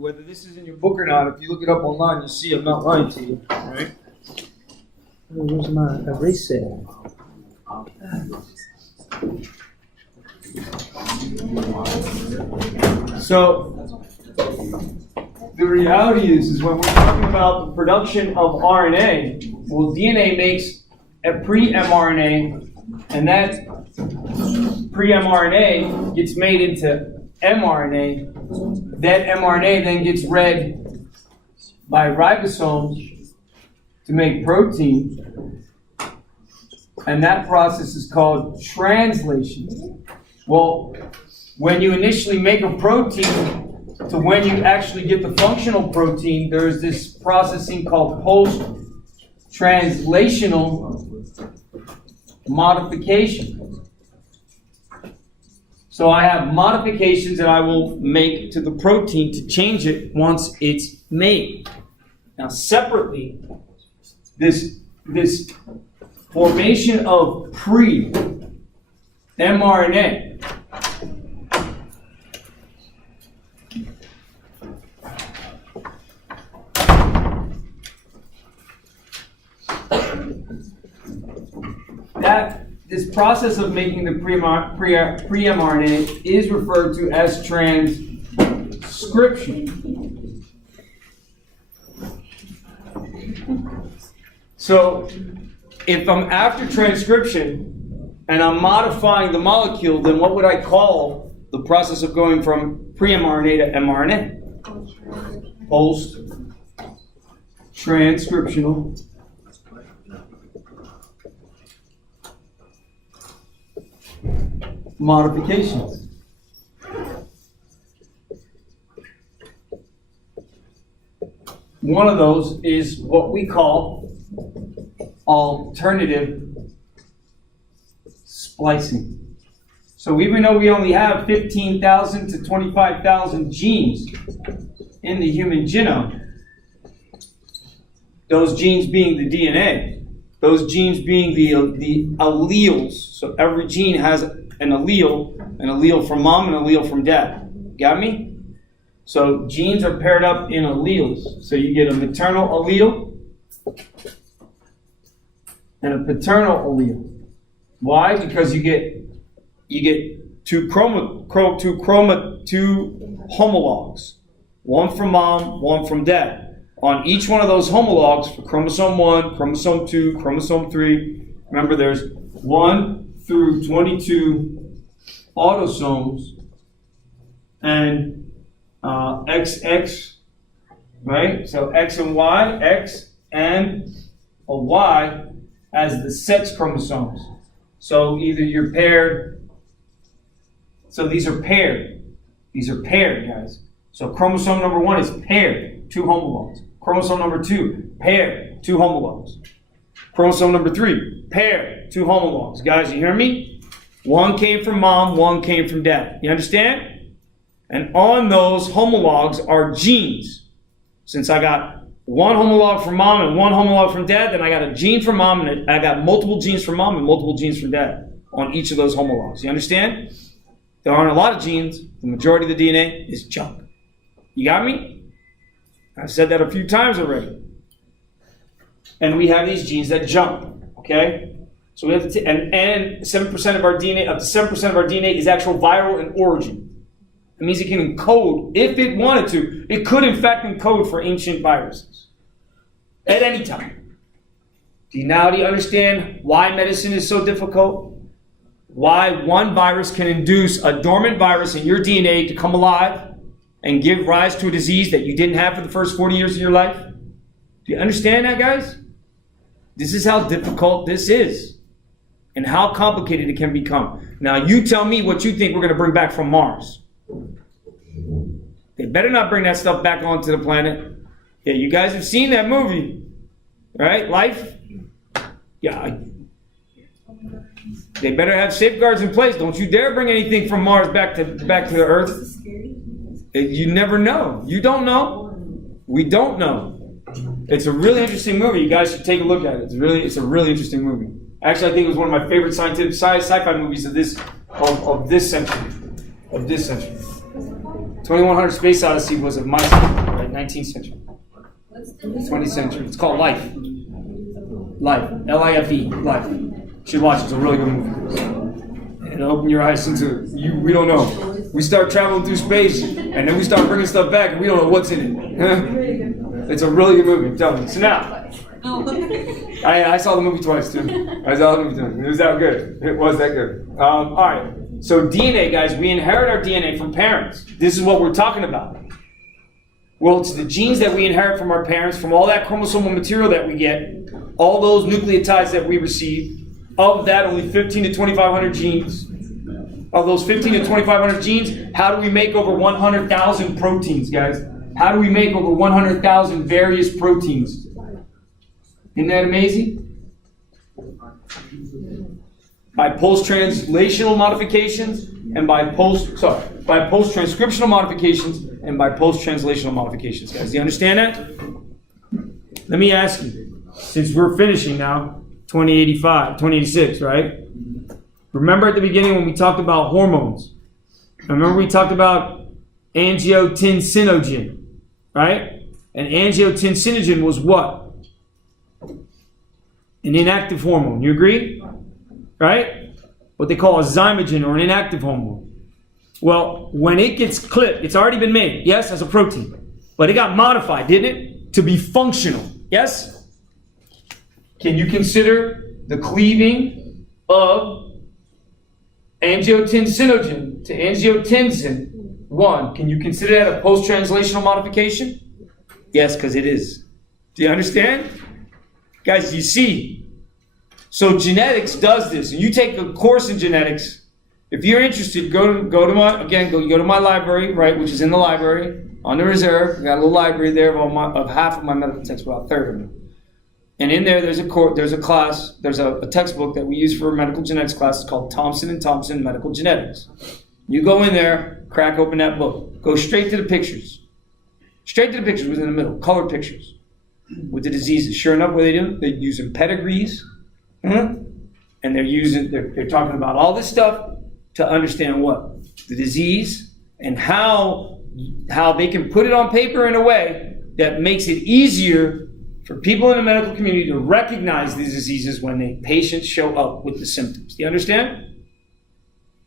whether this is in your book or not, if you look it up online, you see I'm not lying to you. All right? Where's my eraser? So, the reality is when we're talking about the production of RNA, well, DNA makes a pre-mRNA, and that pre-mRNA gets made into mRNA. That mRNA then gets read by ribosomes to make protein, and that process is called translation. Well, when you initially make a protein to when you actually get the functional protein, there's this processing called post-translational modification. So I have modifications that I will make to the protein to change it once it's made. Now separately, this formation of pre-mRNA this process of making the pre-mRNA is referred to as transcription. So, if I'm after transcription and I'm modifying the molecule, then what would I call the process of going from pre-mRNA to mRNA? Post-transcriptional modifications. One of those is what we call alternative splicing. So even though we only have 15,000 to 25,000 genes in the human genome, those genes being the DNA, those genes being the alleles. So every gene has an allele from mom and an allele from dad. Got me? So genes are paired up in alleles. So you get a maternal allele and a paternal allele. Why? Because you get two homologs. One from mom, one from dad. On each one of those homologs, for chromosome 1, chromosome 2, chromosome 3, remember there's 1 through 22 autosomes, and XX, right? So X and Y, X and a Y as the sex chromosomes. So either you're paired, so these are paired. These are paired, guys. So chromosome number 1 is paired, 2 homologs. Chromosome number 2, paired, 2 homologs. Chromosome number 3, paired, 2 homologs. Guys, you hear me? One came from mom, one came from dad. You understand? And on those homologs are genes. Since I got one homolog from mom and one homolog from dad, then I got a gene from mom and I got multiple genes from mom and multiple genes from dad on each of those homologs. You understand? There aren't a lot of genes. The majority of the DNA is junk. You got me? I've said that a few times already. And we have these genes that jump, okay? So we have to and 7% of our DNA, up to 7% of our DNA is actual viral in origin. It means it can encode, if it wanted to, it could in fact encode for ancient viruses at any time. Do you understand why medicine is so difficult? Why one virus can induce a dormant virus in your DNA to come alive and give rise to a disease that you didn't have for the first 40 years of your life? Do you understand that, guys? This is how difficult this is and how complicated it can become. Now, you tell me what you think we're going to bring back from Mars. They better not bring that stuff back onto the planet. Yeah, you guys have seen that movie, right? Life? Yeah. They better have safeguards in place. Don't you dare bring anything from Mars back to the Earth. You never know. You don't know. We don't know. It's a really interesting movie. You guys should take a look at it. It's a really interesting movie. Actually, I think it was one of my favorite sci-fi movies of this century. 2100 Space Odyssey was of my century, right? 19th century. 20th century. It's called Life. Life. L-I-F-E. Life. You should watch it. It's a really good movie. And open your eyes into we don't know. We start traveling through space, and then we start bringing stuff back, and we don't know what's in it. It's a really good movie, I'm telling you. So now, I saw the movie twice, too. I saw the movie twice. It was that good. It was that good. All right. So DNA, guys, we inherit our DNA from parents. This is what we're talking about. Well, it's the genes that we inherit from our parents, from all that chromosomal material that we get, all those nucleotides that we receive. Of that, only 15 to 2,500 genes. Of those 15 to 2,500 genes, how do we make over 100,000 proteins, guys? How do we make over 100,000 various proteins? Isn't that amazing? By post-translational modifications and by post-transcriptional modifications and by post-translational modifications, guys. Do you understand that? Let me ask you, since we're finishing now, 2086, right? Remember at the beginning when we talked about hormones? Remember we talked about angiotensinogen, right? And angiotensinogen was what? An inactive hormone. You agree? Right? What they call a zymogen or an inactive hormone. Well, when it gets clipped, it's already been made, yes, as a protein. But it got modified, didn't it? To be functional, yes? Can you consider the cleaving of angiotensinogen to angiotensin 1? Can you consider that a post-translational modification? Yes, because it is. Do you understand? Guys, you see. So genetics does this. And you take a course in genetics. If you're interested, go to my library, right, which is in the library, on the reserve. I got a little library there of half of my medical texts, about a third of them. And in there, there's a class, there's a textbook that we use for medical genetics classes called Thompson & Thompson Medical Genetics. You go in there, crack open that book, go straight to the pictures. Straight to the pictures within the middle, colored pictures with the diseases. Sure enough, what they do? They're using pedigrees, and they're talking about all this stuff to understand what? The disease and how they can put it on paper in a way that makes it easier for people in the medical community to recognize these diseases when the patients show up with the symptoms. Do you understand?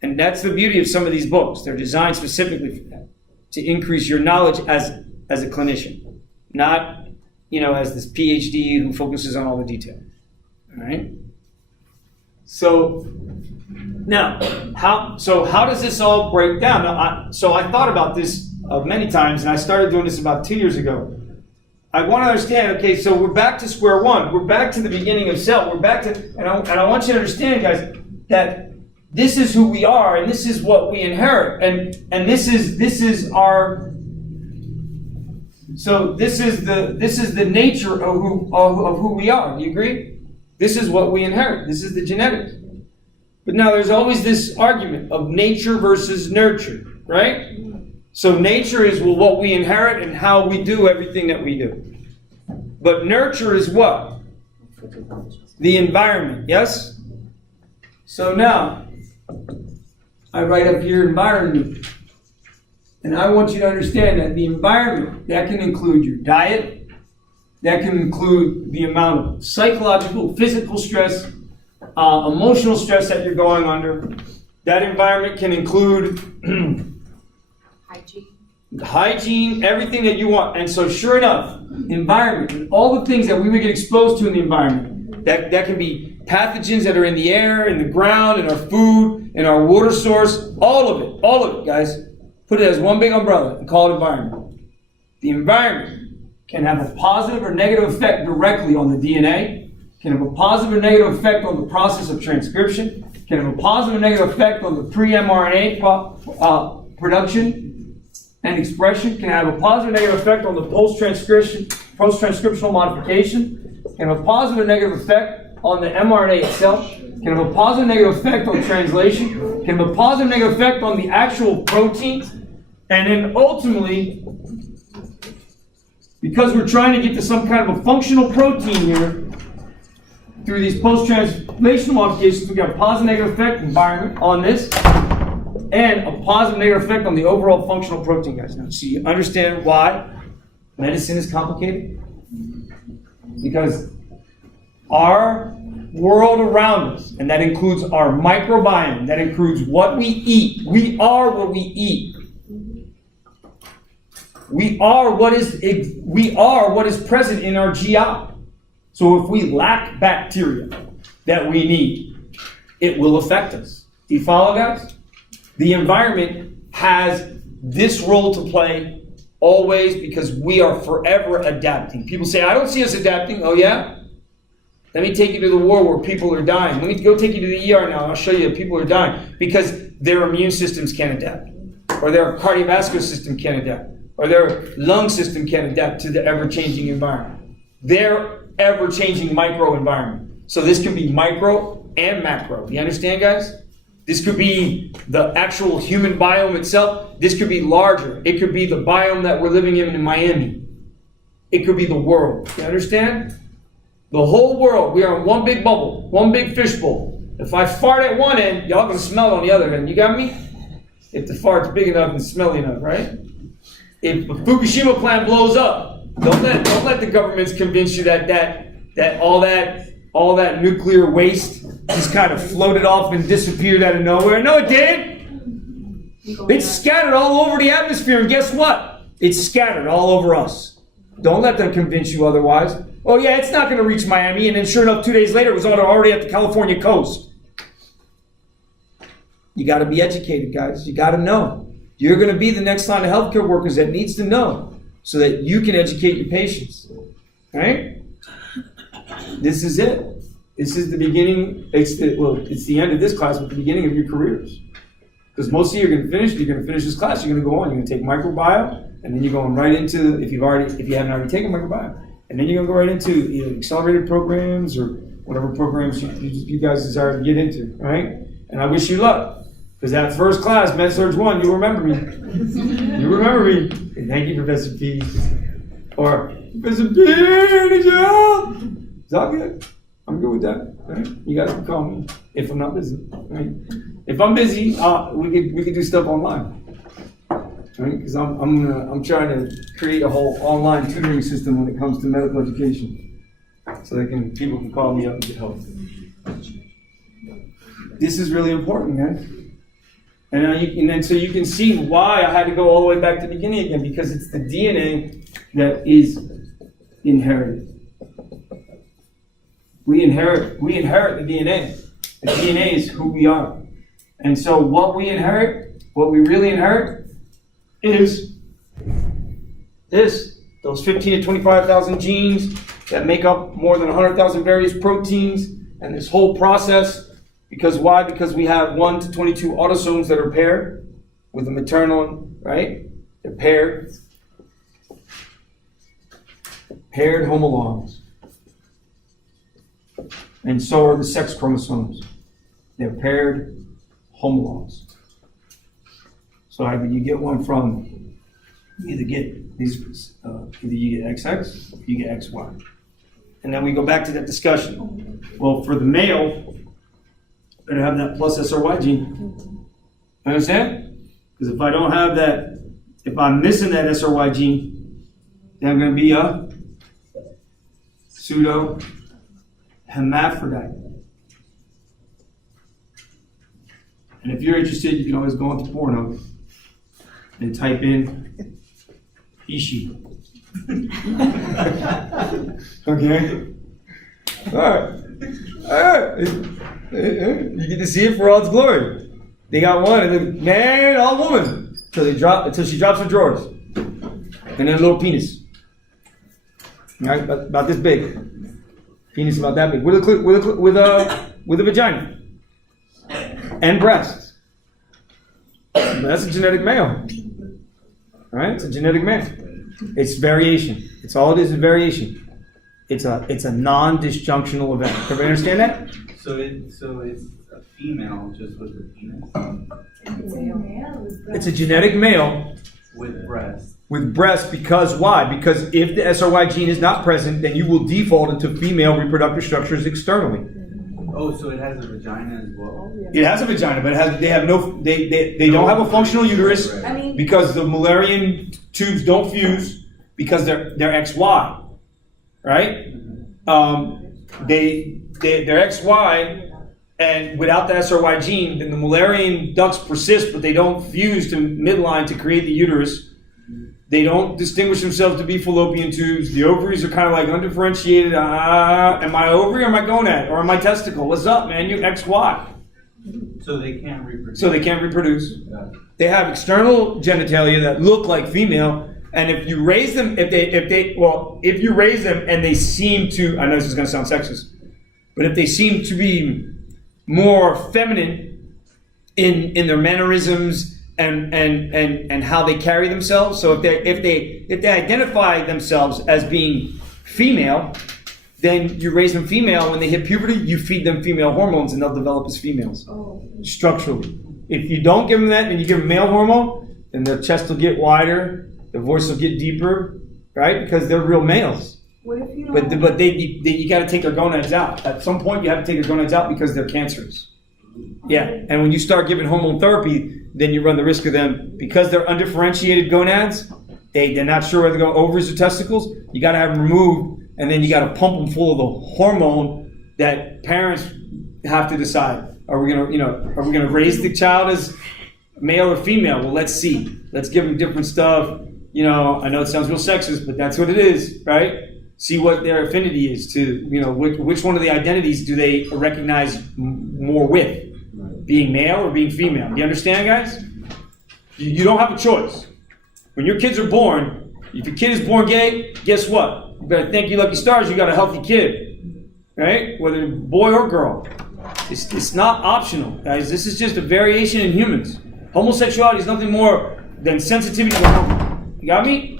And that's the beauty of some of these books. They're designed specifically for that, to increase your knowledge as a clinician, not, as this PhD who focuses on all the detail. All right? So, now, how does this all break down? Now, I thought about this many times, and I started doing this about 2 years ago. I want to understand, okay, so we're back to square one. We're back to the beginning of cell. We're back to, and I want you to understand, guys, that this is who we are, and this is what we inherit, and this is our. So this is the nature of who we are. Do you agree? This is what we inherit. This is the genetics. But now there's always this argument of nature versus nurture, right? So nature is what we inherit and how we do everything that we do. But nurture is what? The environment, yes? So now, I write up here environment. And I want you to understand that the environment, that can include your diet, that can include the amount of psychological, physical stress, emotional stress that you're going under. That environment can include hygiene, everything that you want. And so sure enough, environment, and all the things that we would get exposed to in the environment, that can be pathogens that are in the air, in the ground, in our food, in our water source, all of it, guys. Put it as one big umbrella and call it environment. The environment can have a positive or negative effect directly on the DNA, can have a positive or negative effect on the process of transcription, can have a positive or negative effect on the pre-mRNA production and expression, can have a positive or negative effect on the post-transcriptional modification, can have a positive or negative effect on the mRNA itself, can have a positive or negative effect on translation, can have a positive or negative effect on the actual protein, and then ultimately, because we're trying to get to some kind of a functional protein here, through these post-translational modifications, we got a positive negative effect environment on this. and a positive negative effect on the overall functional protein, guys. Now, so you understand why medicine is complicated? Because our world around us, and that includes our microbiome, that includes what we eat. We are what we eat. We are what is present in our GI. So if we lack bacteria that we need, it will affect us. Do you follow, guys? The environment has this role to play always because we are forever adapting. People say, I don't see us adapting. Oh, yeah? Let me take you to the war where people are dying. Let me go take you to the ER now, and I'll show you that people are dying because their immune systems can't adapt, or their cardiovascular system can't adapt, or their lung system can't adapt to the ever-changing environment. Their ever-changing microenvironment. So this could be micro and macro. You understand, guys? This could be the actual human biome itself. This could be larger. It could be the biome that we're living in Miami. It could be the world. You understand? The whole world. We are in one big bubble, one big fishbowl. If I fart at one end, y'all can smell it on the other end. You got me? If the fart's big enough and smelly enough, right? If the Fukushima plant blows up, don't let the governments convince you that all that nuclear waste just kind of floated off and disappeared out of nowhere. No, it didn't. It's scattered all over the atmosphere, and guess what? It's scattered all over us. Don't let them convince you otherwise. Oh yeah, it's not going to reach Miami, and then sure enough, 2 days later, it was already at the California coast. You got to be educated, guys. You got to know. You're going to be the next line of healthcare workers that needs to know so that you can educate your patients. Right? This is it. This is the beginning. It's the end of this class, but the beginning of your careers. Because most of you are going to finish this class, you're going to go on. You're going to take microbiome, and then you're going right into, if you haven't already taken microbiome, and then you're going to go right into either accelerated programs or whatever programs you guys desire to get into, right? And I wish you luck. Because that first class, MedSurg 1, you'll remember me. You remember me. And thank you, Professor P. Or, Professor P, good job. It's all good. I'm good with that. Right? You guys can call me if I'm not busy. Right? If I'm busy, we could do stuff online. Right? Because I'm trying to create a whole online tutoring system when it comes to medical education. So people can call me up and get help. This is really important, guys. And then so you can see why I had to go all the way back to the beginning again, because it's the DNA that is inherited. We inherit the DNA. The DNA is who we are. And so what we really inherit is those 15 to 25,000 genes that make up more than 100,000 various proteins, and this whole process. Because why? Because we have 1 to 22 autosomes that are paired with the maternal, right? They're paired. Paired homologs. And so are the sex chromosomes. They're paired homologs. So either you get one from, you either get these, either you get XX, or you get XY. And then we go back to that discussion. Well, for the male, better have that plus SRY gene. Understand? Because if I don't have that, if I'm missing that SRY gene, then I'm going to be a pseudo hermaphrodite. And if you're interested, you can always go into porno and type in Ishi. Okay? All right. You get to see it for all its glory. They got one, and then man, all woman, until she drops her drawers, and then a little penis, right, about this big. Penis about that big, with a vagina and breasts. That's a genetic male, right? It's a genetic male. It's variation. It's all it is variation. It's a non-disjunctional event. Everybody understand that? So it's a female just with a penis. It's a genetic male With breasts. with breasts, because why? Because if the SRY gene is not present, then you will default into female reproductive structures externally. Oh, so it has a vagina as well? It has a vagina, but they don't have a functional uterus I mean, because the Mullerian tubes don't fuse because they're XY, right? They're XY, and without the SRY gene, then the Mullerian ducts persist, but they don't fuse to midline to create the uterus. They don't distinguish themselves to be fallopian tubes. The ovaries are kind of like undifferentiated. Am I ovary or am I gonad? Or am I testicle? What's up, man? You XY. So they can't reproduce. So they can't reproduce. They have external genitalia that look like female, and if you raise them, if you raise them and they seem to, I know this is going to sound sexist, but if they seem to be more feminine in their mannerisms and how they carry themselves, so if they identify themselves as being female, then you raise them female. When they hit puberty, you feed them female hormones, and they'll develop as females structurally. If you don't give them that, and you give them male hormone, then their chest will get wider, their voice will get deeper, right? Because they're real males. what if you don't? But you got to take their gonads out. At some point, you have to take their gonads out because they're cancerous. Yeah, and when you start giving hormone therapy, then you run the risk of them, because they're undifferentiated gonads, they're not sure whether to go ovaries or testicles. You got to have them removed, and then you got to pump them full of the hormone that parents have to decide. Are we gonna raise the child as male or female? Well, let's see. Let's give them different stuff. I know it sounds real sexist, but that's what it is, right? See what their affinity is to, which one of the identities do they recognize more with, being male or being female. Do you understand, guys? You don't have a choice. When your kids are born, if your kid is born gay, guess what? You better thank your lucky stars you got a healthy kid, right? Whether boy or girl. It's not optional, guys. This is just a variation in humans. Homosexuality is nothing more than sensitivity to hormone. You got me?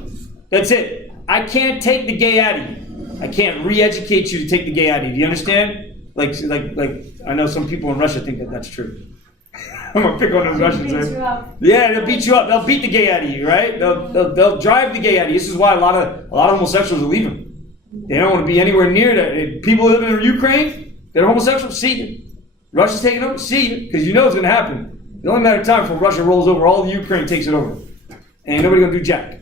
That's it. I can't take the gay out of you. I can't re-educate you to take the gay out of you. Do you understand? Like I know some people in Russia think that that's true. I'm gonna pick on those Russians. Right? Yeah, they'll beat you up. They'll beat the gay out of you, right? They'll drive the gay out of you. This is why a lot of homosexuals are leaving. They don't want to be anywhere near that. People living in Ukraine, they're homosexual. See you. Russia's taking over. See you, because you know it's gonna happen. It's only a matter of time before Russia rolls over. All the Ukraine takes it over, and ain't nobody gonna do jack.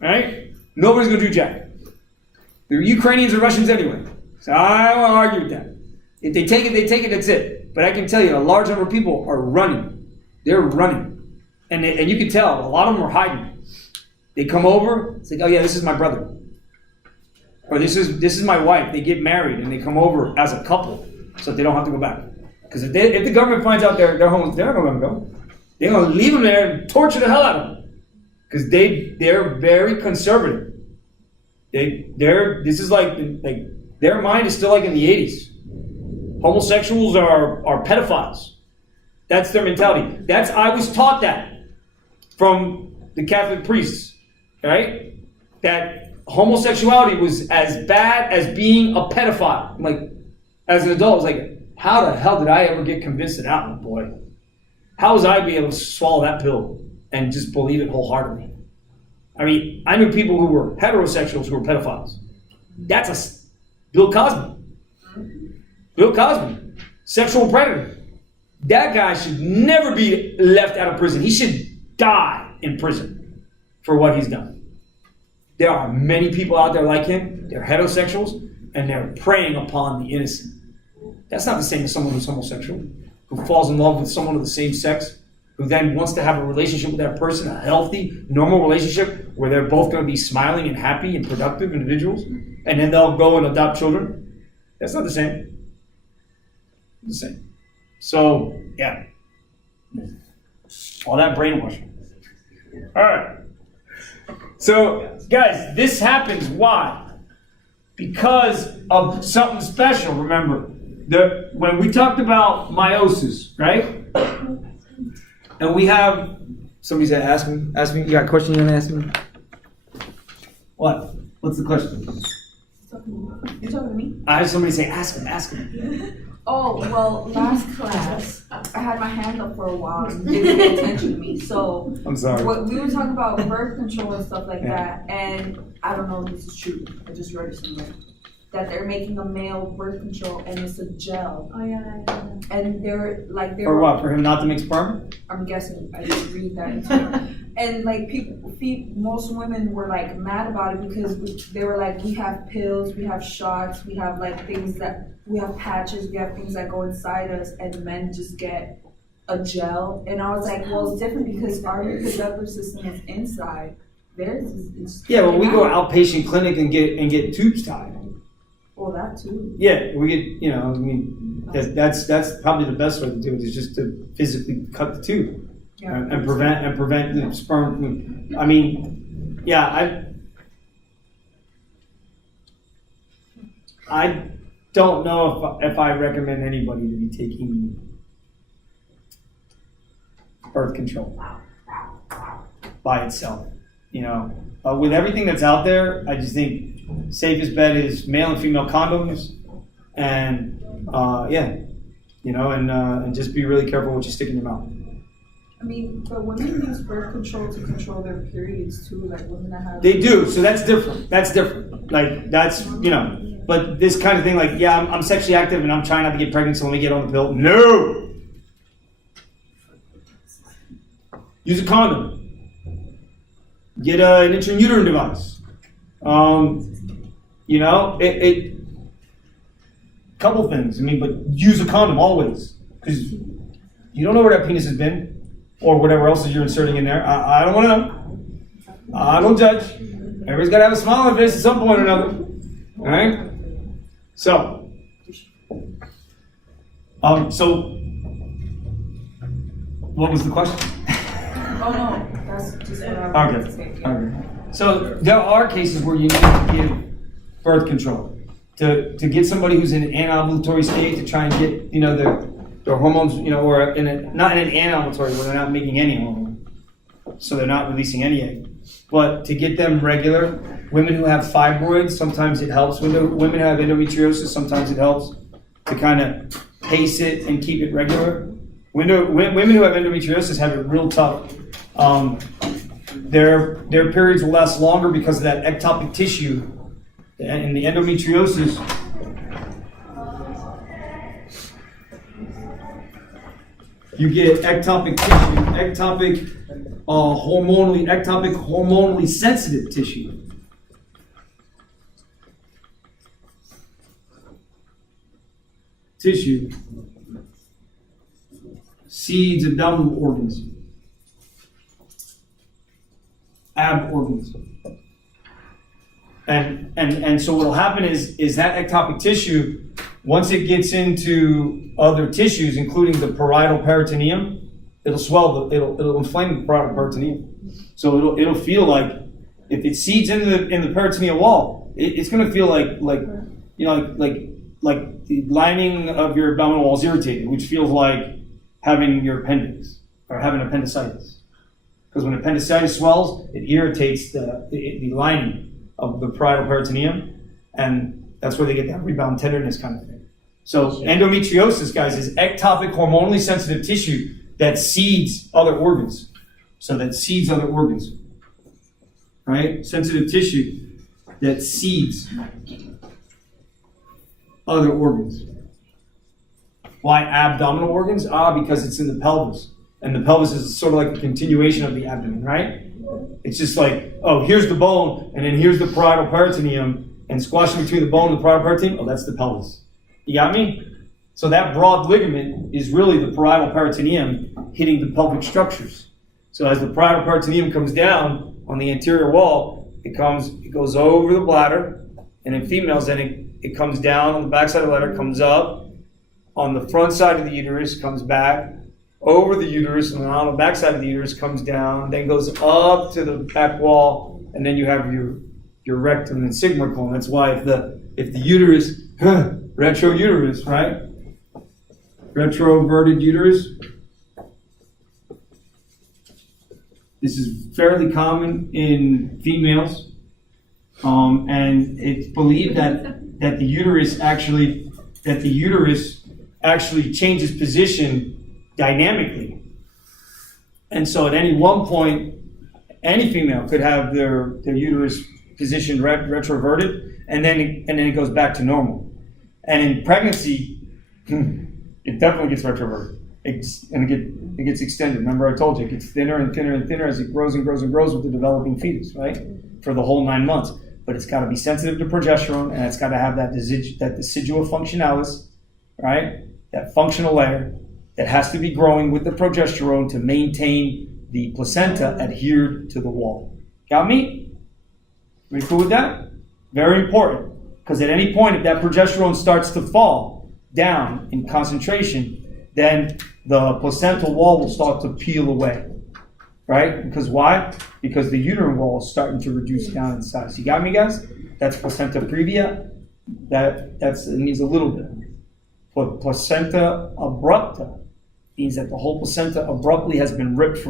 Right? Nobody's gonna do jack. The Ukrainians are Russians anyway, so I don't want to argue with that. If they take it, they take it. That's it. But I can tell you, a large number of people are running. They're running, and you can tell a lot of them are hiding. They come over. It's like, oh yeah, this is my brother, or this is my wife. They get married and they come over as a couple, so that they don't have to go back. Because if the government finds out they're homeless, they're not going to go. They're going to leave them there and torture the hell out of them. Because they're very conservative. This is like their mind is still like in the 80s. Homosexuals are pedophiles. That's their mentality. I was taught that from the Catholic priests, right? That homosexuality was as bad as being a pedophile. Like, as an adult, I was like, how the hell did I ever get convinced of that one, boy? How was I be able to swallow that pill and just believe it wholeheartedly? I mean, I knew people who were heterosexuals who were pedophiles. That's Bill Cosby. Bill Cosby, sexual predator. That guy should never be left out of prison. He should die in prison for what he's done. There are many people out there like him. They're heterosexuals, and they're preying upon the innocent. That's not the same as someone who's homosexual, who falls in love with someone of the same sex, who then wants to have a relationship with that person, a healthy, normal relationship where they're both going to be smiling and happy and productive individuals, and then they'll go and adopt children. That's not the same. The same. So, yeah. All that brainwashing. All right. So, guys, this happens. Why? Because of something special, remember. When we talked about meiosis, right? And we have, somebody said, ask me, you got a question you want to ask me? What? What's the question? You're talking to me? I had somebody say, ask him. Oh, well, last class, I had my hand up for a while and didn't pay attention to me. So, I'm sorry. We were talking about birth control and stuff like that, and I don't know if this is true. I just read it somewhere. that they're making a male birth control and it's a gel. Oh, yeah. And they're like, For what? For him not to make sperm? I'm guessing, I didn't read that into it. And like most women were like mad about it because they were like, we have pills, we have shots, we have like things that, we have patches, we have things that go inside us, and men just get a gel. And I was like, well, it's different because our reproductive system is inside. Theirs is. Yeah, well, we go outpatient clinic and get tubes tied. Well, that too. Yeah, we get, I mean, that's probably the best way to do it, is just to physically cut the tube. Yeah. And prevent the sperm. I mean, yeah, I don't know if I recommend anybody to be taking birth control by itself. With everything that's out there, I just think safest bet is male and female condoms, and and just be really careful what you stick in your mouth. I mean, but women use birth control to control their periods too, like women that have. They do, so that's different. Like, that's, but this kind of thing, like, yeah, I'm sexually active and I'm trying not to get pregnant, so let me get on the pill. No! Use a condom. Get an intrauterine device. Couple things. I mean, but use a condom always, because you don't know where that penis has been, or whatever else you're inserting in there. I don't want to know. I don't judge. Everybody's got to have a smile on their face at some point or another. All right. So what was the question? Oh no, that's just what I wanted to say. Okay. So there are cases where you need to give birth control to get somebody who's in an anovulatory state, to try and get their hormones, or not in an anovulatory where they're not making any hormone, so they're not releasing any egg, but to get them regular. Women who have fibroids, sometimes it helps. Women who have endometriosis, sometimes it helps to kind of pace it and keep it regular. Women who have endometriosis have it real tough. Their periods will last longer because of that ectopic tissue in the endometriosis. You get ectopic tissue, ectopic hormonally sensitive tissue. Seeds, abdominal organs, ab organs. And so what will happen is that ectopic tissue, once it gets into other tissues, including the parietal peritoneum, it'll swell, it'll inflame the parietal peritoneum. So it'll feel like, if it seeds in the peritoneal wall, it's going to feel like the lining of your abdominal wall is irritated, which feels like having your appendix or having appendicitis. Because when appendicitis swells, it irritates the lining of the parietal peritoneum, and that's where they get that rebound tenderness kind of thing. So endometriosis, guys, is ectopic hormonally sensitive tissue that seeds other organs. Right? Sensitive tissue that seeds other organs. Why abdominal organs? Because it's in the pelvis. And the pelvis is sort of like a continuation of the abdomen, right? It's just like, here's the bone, and then here's the parietal peritoneum, and squashing between the bone and the parietal peritoneum, that's the pelvis. You got me? So that broad ligament is really the parietal peritoneum hitting the pelvic structures. So as the parietal peritoneum comes down on the anterior wall, it goes over the bladder, and in females, then it comes down on the backside of the bladder, comes up on the front side of the uterus, comes back over the uterus, and then on the backside of the uterus comes down, then goes up to the back wall, and then you have your rectum and sigmoid colon. That's why if the uterus, retrouterus, right? Retroverted uterus. This is fairly common in females, and it's believed that the uterus actually changes position dynamically. And so at any one point, any female could have their uterus position retroverted, and then it goes back to normal. And in pregnancy, it definitely gets retroverted. It gets extended. Remember I told you, it gets thinner and thinner and thinner as it grows and grows and grows with the developing fetus, right? For the whole 9 months. But it's got to be sensitive to progesterone, and it's got to have that decidua functionalis, right? That functional layer that has to be growing with the progesterone to maintain the placenta adhered to the wall. Got me? We cool with that? Very important. Because at any point, if that progesterone starts to fall down in concentration, then the placental wall will start to peel away. Right? Because why? Because the uterine wall is starting to reduce down in size. You got me, guys? That's placenta previa. It means a little bit. But placenta abrupta means that the whole placenta abruptly has been ripped from